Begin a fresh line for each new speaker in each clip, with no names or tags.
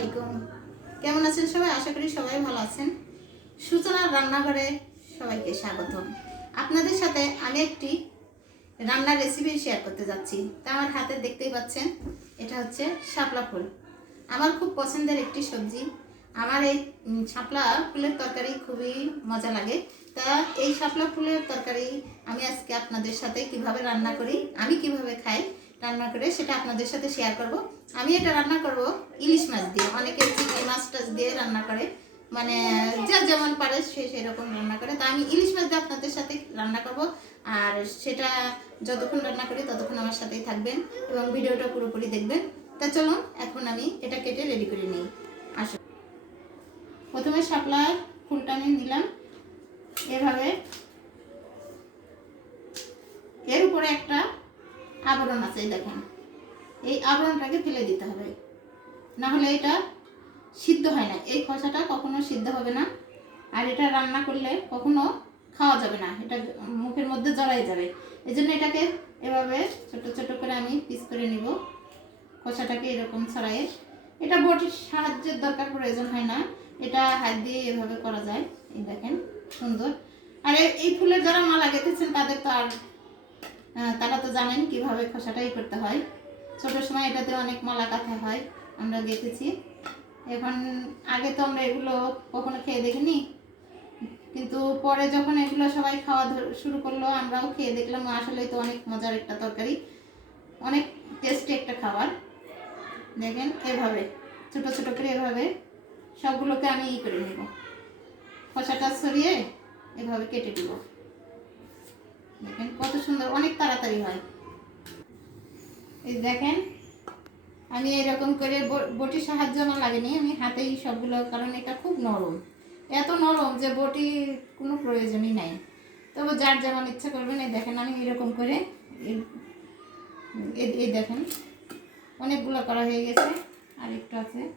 আলাইকুম। কেমন আছেন সবাই? আশা করি সবাই ভালো আছেন। সূচনার রান্নাঘরে সবাইকে স্বাগতম। আপনাদের সাথে আমি একটি রান্নার রেসিপি শেয়ার করতে যাচ্ছি। তা আমার হাতে দেখতেই পাচ্ছেন, এটা হচ্ছে শাপলা ফুল। আমার খুব পছন্দের একটি সবজি। আমার এই শাপলা ফুলের তরকারি খুবই মজা লাগে। তা এই শাপলা ফুলের তরকারি আমি আজকে আপনাদের সাথে কীভাবে রান্না করি, আমি কীভাবে খাই রান্না করে সেটা আপনাদের সাথে শেয়ার করব। আমি এটা রান্না করব ইলিশ মাছ দিয়ে। অনেকে চিংড়ি মাছ টাছ দিয়ে রান্না করে। মানে যা যেমন পারে সে সেরকম রান্না করে। তা আমি ইলিশ মাছ দিয়ে আপনাদের সাথে রান্না করব। আর সেটা যতক্ষণ রান্না করি ততক্ষণ আমার সাথেই থাকবেন এবং ভিডিওটা পুরোপুরি দেখবেন। তা চলুন, এখন আমি এটা কেটে রেডি করে নিই। আসুন প্রথমে শাপলার ফুলটা আমি নিলাম এভাবে। এর উপরে একটা আবরণ আছে দেখেন। এই আবরণটাকে ফেলে দিতে হবে। না হলে এটা সিদ্ধ হয় না। এই খসাটা কখনো সিদ্ধ হবে না। আর এটা রান্না করলে কখনো খাওয়া যাবে না। এটা মুখের মধ্যে জড়াই যাবে। এই জন্য এটাকে এভাবে ছোট ছোট করে আমি পিস করে নিব। খোসাটাকে এরকম ছড়াই এটা বটির সাহায্যের দরকার, প্রয়োজন হয় না। এটা হাত দিয়ে এভাবে করা যায়। এই দেখেন, সুন্দর। আর, এই ফুলের যারা মালা গেঁথেছেন, তাদের তো আর তারা তো জানেন কীভাবে খোসাটাই করতে হয়। ছোট সময় এটাতে অনেক মালা কাঁথা হয়, আমরা গেঁথেছি। এখন আগে তো আমরা এগুলো কখনো খেয়ে দেখিনি। কিন্তু পরে যখন এগুলো সবাই খাওয়া শুরু করল, আমরাও খেয়ে দেখলাম আসলে তো অনেক মজার একটা তরকারি। অনেক টেস্টি একটা খাবার। দেখেন এভাবে, ছোট ছোট করে এভাবে সবগুলোকে আমি ই করে নেব। খোসাটা সরিয়ে এভাবে কেটে দিব দেখেন, কত সুন্দর, অনেক তাড়াতাড়ি হয়। এই দেখেন, আমি এরকম করে বটির সাহায্য আমার লাগেনি, আমি হাতেই সবগুলো, কারণ এটা খুব নরম। এত নরম যে বটি কোনো প্রয়োজনই নাই। তবে যার যেমন ইচ্ছা করবেন, এই দেখেন, আমি এরকম করে এই- দেখেন, অনেকগুলো করা হয়ে গেছে, আর একটু আছে।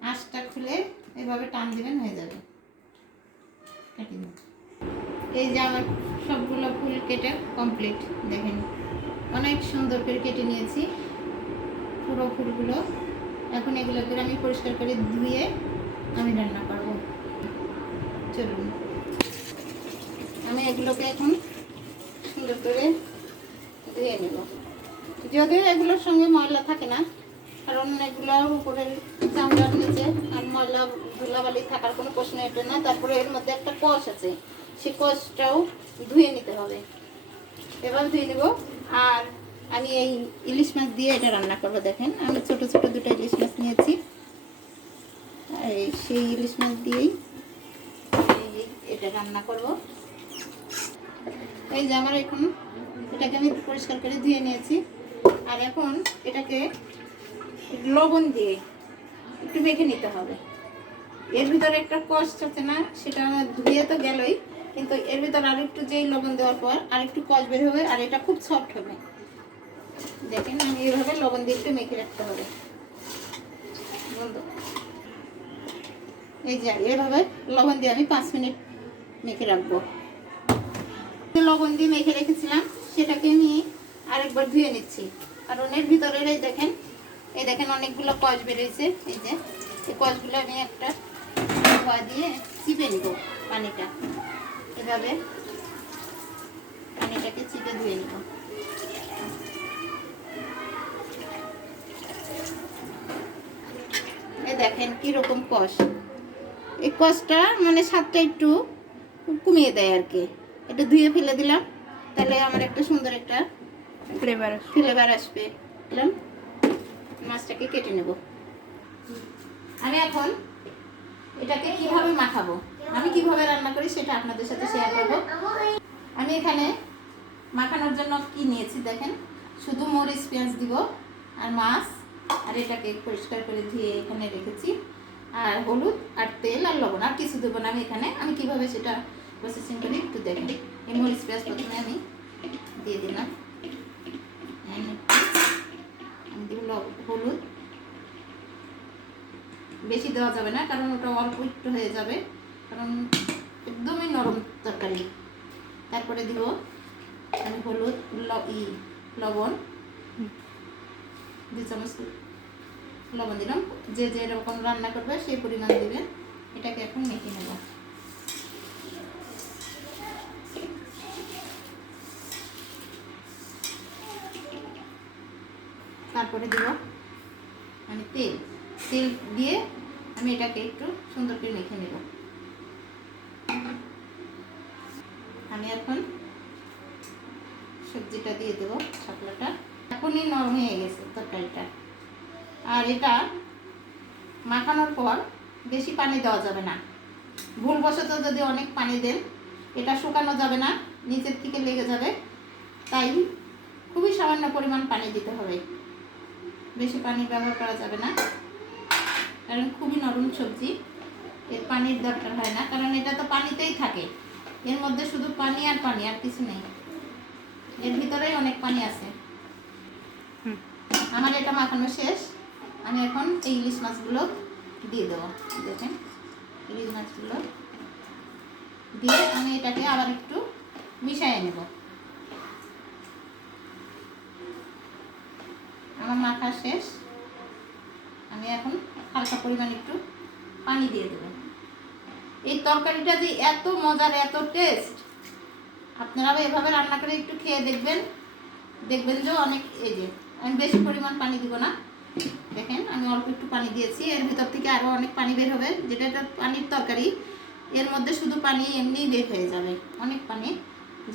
আঁশটা খুলে এভাবে টান দিবেন, হয়ে যাবে। কেটে এই যে আমার সবগুলো ফুল কেটে কমপ্লিট দেখেন, অনেক সুন্দর করে কেটে নিয়েছি পুরো ফুলগুলো। এখন এগুলো করে আমি পরিষ্কার করে ধুয়ে আমি রান্না করব। চলুন। আমি এগুলোকে এখন সুন্দর করে ধুয়ে নেব। যদিও এগুলোর সঙ্গে ময়লা থাকে না কারণ এগুলোর উপরের চামড়ার নিচে আর ময়লা, ধুলাবালি থাকার কোনো প্রশ্ন এটা না। তারপরে এর মধ্যে একটা কষ আছে। সেই কষটাও ধুয়ে নিতে হবে। এবার ধুয়ে নেব। আর আমি এই ইলিশ মাছ দিয়ে এটা রান্না করব, দেখেন। আমি ছোট ছোট দুটো ইলিশ মাছ নিয়েছি। সেই ইলিশ মাছ দিয়েই এটা রান্না করব। এই যে আমার এখন এটাকে আমি পরিষ্কার করে ধুয়ে নিয়েছি। আর এখন এটাকে লবণ দিয়ে একটু মেখে নিতে হবে। এর ভিতরে একটা কষ্ট আছে না, সেটা ধুয়ে তো গেলই, কিন্তু এর ভিতরে আর একটু যেই লবণ দেওয়ার পর আর একটু কষ বের হবে, আর এটা খুব সফট হবে। দেখেন, আমি এইভাবে লবণ দিয়ে একটু মেখে রাখতে হবে। বন্ধু, এই যে এভাবে লবণ দিয়ে আমি পাঁচ মিনিট মেখে রাখব। লবণ দিয়ে মেখে রেখেছিলাম, সেটাকে আমি আরেকবার ধুয়ে নিচ্ছি। কারণ এর ভিতরে দেখেন এই দেখেন অনেকগুলো কচ বেরিয়েছে এই যে। এই কচগুলো আমি একটা ধোয়া দিয়ে চিপে নিব পানিটা। এভাবে পানিটাকে চিপে ধুয়ে নিব। এই দেখেন কীরকম কষ। এই কষটা মানে স্বাদটা একটু কমিয়ে দেয় আর কি। এটা ধুয়ে ফেলে দিলাম তাহলে আমার একটা সুন্দর একটা
ফ্লেভার
ফ্লেভার আসবে। মাছটাকে কেটে নেব। আমি এখন এটাকে কীভাবে মাখাবো? আমি কীভাবে রান্না করি সেটা আপনাদের সাথে শেয়ার করব। আমি এখানে মাখানোর জন্য কি নিয়েছি দেখেন? শুধু মরিচ, পেঁয়াজ দিব আর মাছ আর এটাকে পরিষ্কার করে ধুয়ে এখানে রেখেছি। আর হলুদ আর তেল আর লবণ আর কিছু দেবো না আমি এখানে। আমি কীভাবে সেটা প্রসেসিং করি একটু দেখেন। এই মরিচ, পেঁয়াজ প্রথমে আমি দিয়ে দিলাম। হলুদ। বেশি দেওয়া যাবে না, কারণ ওটা অল্প একটু হয়ে যাবে। কারণ একদমই নরম তরকারি। তারপরে দিব আমি হলুদ ই, লবণ। দু চামচ লবণ দিলাম। যে যে রকম রান্না করবে সেই পরিমাণ দিবেন এটাকে এখন মেখে নেব। তারপরে দিব আমি তেল। তেল দিয়ে আমি এটাকে একটু সুন্দর করে মেখে নেব। আমি এখন সবজিটা দিয়ে দেবো শাপলাটা এখনই নরম হয়ে গেছে তরকারিটা। আর এটা মাখানোর পর বেশি পানি দেওয়া যাবে না। ভুলবশত যদি অনেক পানি দেন, এটা শুকানো যাবে না, নিচের থেকে লেগে যাবে। তাই খুবই সামান্য পরিমাণ পানি দিতে হবে। বেশি পানি ব্যবহার করা যাবে না। কারণ খুবই নরম সবজি। এর পানির দরকার হয় না কারণ এটা তো পানিতেই থাকে। এর মধ্যে শুধু পানি আর পানি আর কিছু নেই। এর ভিতরেই অনেক পানি আছে। আমার এটা মাখানো শেষ। আমি এখন এই ইলিশ মাছগুলো দিয়ে দেবো। দেখেন ইলিশ মাছগুলো দিয়ে আমি এটাকে আবার একটু মিশিয়ে নেব আমার মাখা শেষ। আমি এখন হালকা পরিমাণ একটু পানি দিয়ে দেবো। এই তরকারিটা যে এত মজার, এত টেস্ট আপনারাও এভাবে রান্না করে একটু খেয়ে দেখবেন। দেখবেন যে অনেক, এই যে, আমি বেশি পরিমাণ পানি দিব না। দেখেন, আমি অল্প একটু পানি দিয়েছি। এর ভিতর থেকে আরও অনেক পানি বের হবে। যেটা এটা পানির তরকারি, এর মধ্যে শুধু পানি এমনিই বের হয়ে যাবে। অনেক পানি।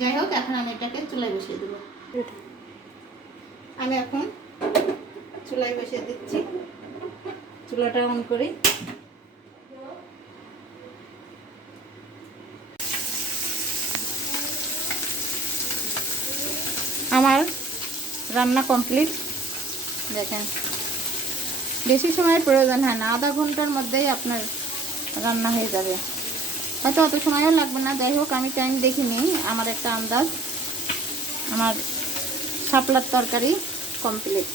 যাই হোক, এখন আমি এটাকে চুলায় বসিয়ে দেবো। আমি এখন চুলায় বসিয়ে দিচ্ছি। চুলাটা অন করি। আমার রান্না কমপ্লিট। দেখেন, বেশি সময়ের প্রয়োজন হয় না, আধা ঘণ্টার মধ্যেই আপনার রান্না হয়ে যাবে। হয়তো অত সময়ও লাগবে না। যাই হোক, আমি টাইম দেখিনি, আমার একটা আন্দাজ। আমার শাপলার তরকারি। কমপ্লিট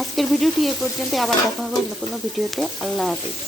আজকের ভিডিওটি এ পর্যন্ত আবার দেখা হবে অন্য কোনো ভিডিওতে। আল্লাহ হাফিজ।